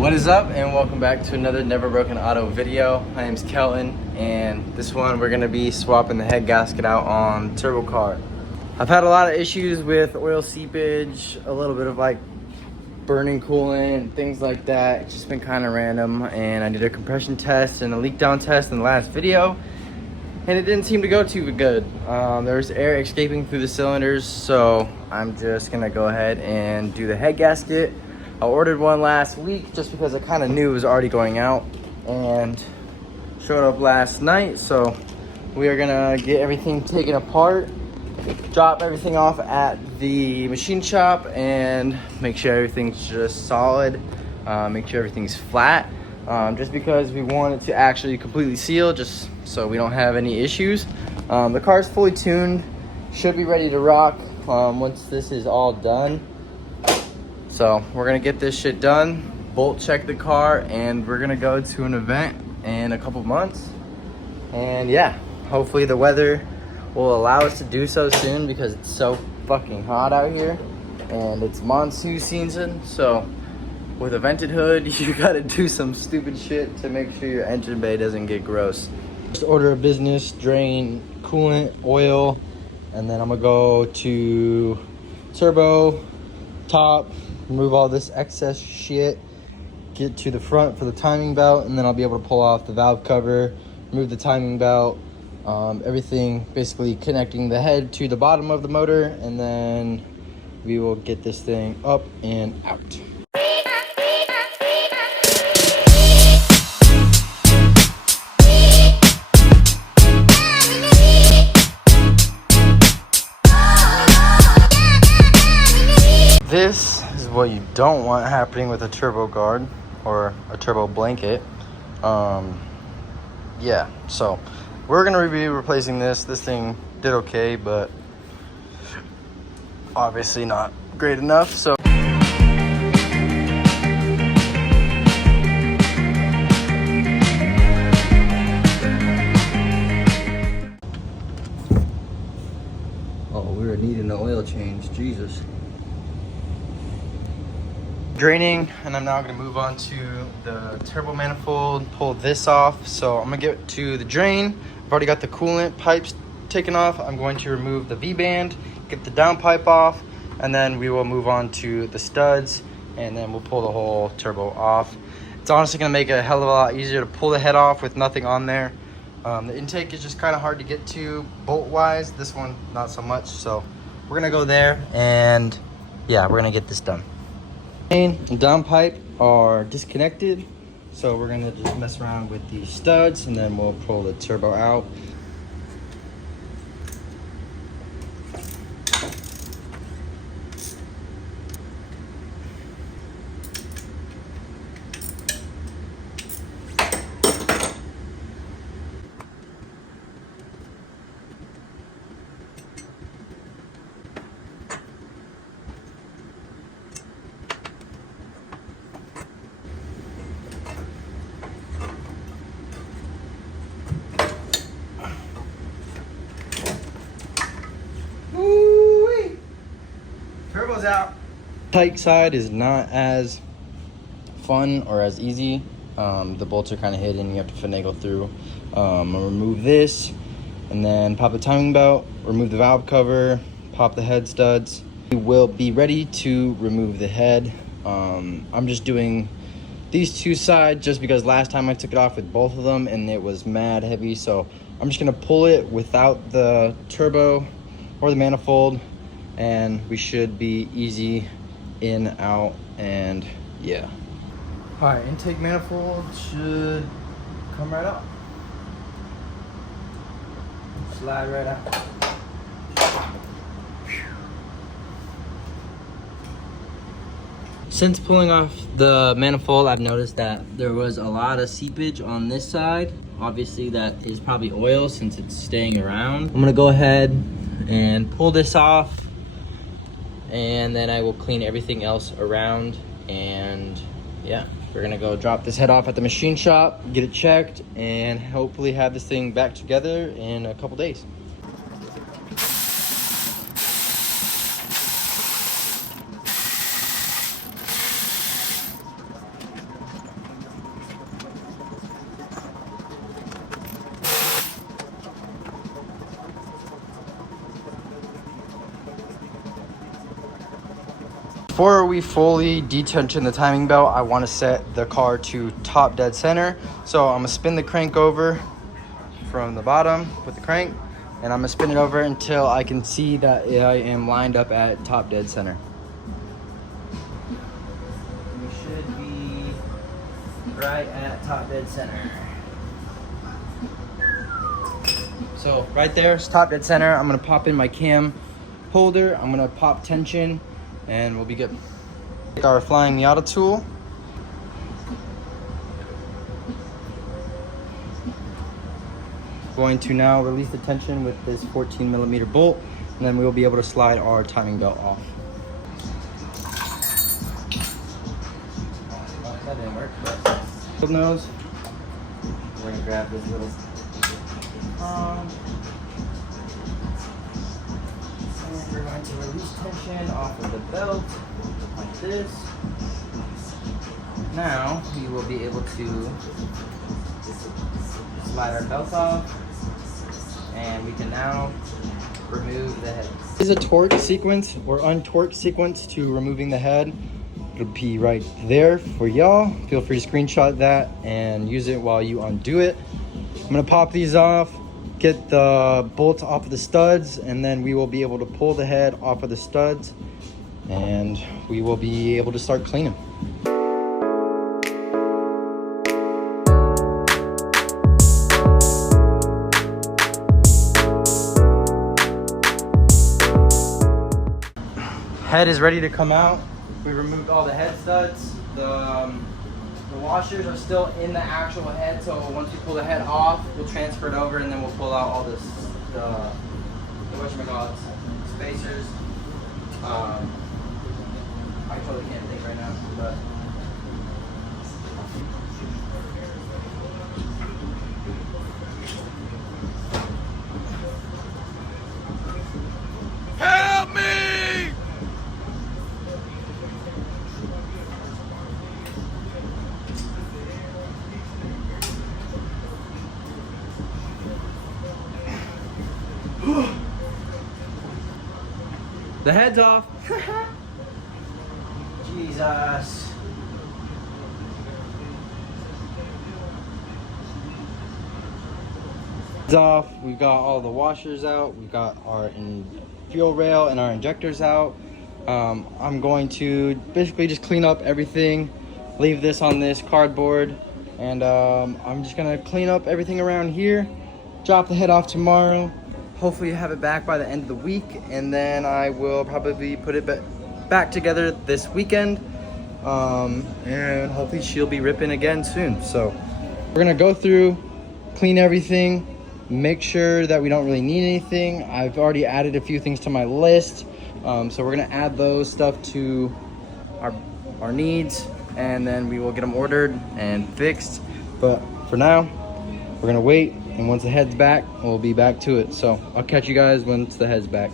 What is up, and welcome back to another Never Broken Auto video. My name's Kelton, and this one we're gonna be swapping the head gasket out on turbo car. I've had a lot of issues with oil seepage, a little bit of like burning coolant, things like that. It's just been kind of random, and I did a compression test and a leak down test in the last video, and it didn't seem to go too good. There's air escaping through the cylinders, so I'm just gonna go ahead and do the head gasket. I ordered one last week just because I kind of knew it was already going out, and showed up last night. So we are gonna get everything taken apart, drop everything off at the machine shop, and make sure everything's just solid, make sure everything's flat, just because we want it to actually completely seal, just so we don't have any issues. The car's fully tuned, should be ready to rock once this is all done. So we're gonna get this shit done, bolt check the car, and we're gonna go to an event in a couple months. And yeah, hopefully the weather will allow us to do so soon, because it's so fucking hot out here and it's monsoon season. So with a vented hood, you gotta do some stupid shit to make sure your engine bay doesn't get gross. Just order a business, drain, coolant, oil, and then I'm gonna go to turbo, top, remove all this excess shit, get to the front for the timing belt, and then I'll be able to pull off the valve cover, remove the timing belt, everything basically connecting the head to the bottom of the motor, and then we will get this thing up and out. This is what you don't want happening with a turbo guard or a turbo blanket. Yeah, so we're gonna be replacing this. This thing did okay, but obviously not great enough. So we were needing an oil change, Jesus. Draining, and I'm now going to move on to the turbo manifold, pull this off. So I'm going to get to the drain. I've already got the coolant pipes taken off. I'm going to remove the V-band, get the downpipe off, and then we will move on to the studs, and then we'll pull the whole turbo off. It's honestly going to make it a hell of a lot easier to pull the head off with nothing on there. The intake is just kind of hard to get to bolt wise. This one not so much, so we're going to go there, and yeah, we're going to get this done. Main and downpipe are disconnected, so we're gonna just mess around with the studs, and then we'll pull the turbo out. Turbo's out. Tight side is not as fun or as easy. The bolts are kind of hidden, you have to finagle through. I'll remove this, and then pop the timing belt, remove the valve cover, pop the head studs. We will be ready to remove the head. I'm just doing these two sides just because last time I took it off with both of them and it was mad heavy. So I'm just gonna pull it without the turbo or the manifold, and we should be easy in, out, and yeah. All right, intake manifold should come right out. Slide right out. Since pulling off the manifold, I've noticed that there was a lot of seepage on this side. Obviously that is probably oil since it's staying around. I'm gonna go ahead and pull this off, and then I will clean everything else around, and yeah, we're gonna go drop this head off at the machine shop, get it checked, and hopefully have this thing back together in a couple days. before we fully detension the timing belt, I want to set the car to top dead center. So I'm gonna spin the crank over from the bottom with the crank, and I'm gonna spin it over until I can see that I am lined up at top dead center. We should be right at top dead center. So right there is top dead center. I'm gonna pop in my cam holder, I'm gonna pop tension, and we'll be good. Take our flying Miata tool. Going to now release the tension with this 14mm bolt, and then we'll be able to slide our timing belt off. Oh, that didn't work, but nose. We're gonna grab this little and we're going to release tension off of the belt like this. Now we will be able to slide our belt off, and we can now remove the head. This is a torque sequence or untorque sequence to removing the head. It'll be right there for y'all. Feel free to screenshot that and use it while you undo it. I'm gonna pop these off, get the bolts off of the studs, and then we will be able to pull the head off of the studs, and we will be able to start cleaning. Head is ready to come out. We removed all the head studs. The washers are still in the actual head, so once we pull the head off, we'll transfer it over, and then we'll pull out all this, the whatchamacallit, spacers. I totally can't think right now, but help me! the head's off. Jesus. Head's off. We've got all the washers out. We've got our fuel rail and our injectors out. I'm going to basically just clean up everything, leave this on this cardboard, and I'm just gonna clean up everything around here, drop the head off tomorrow. Hopefully have it back by the end of the week, and then I will probably put it back together this weekend, and hopefully she'll be ripping again soon. So we're gonna go through, clean everything, make sure that we don't really need anything. I've already added a few things to my list, so we're gonna add those stuff to our needs, and then we will get them ordered and fixed. But for now, we're gonna wait, and once the head's back, we'll be back to it. So I'll catch you guys once the head's back.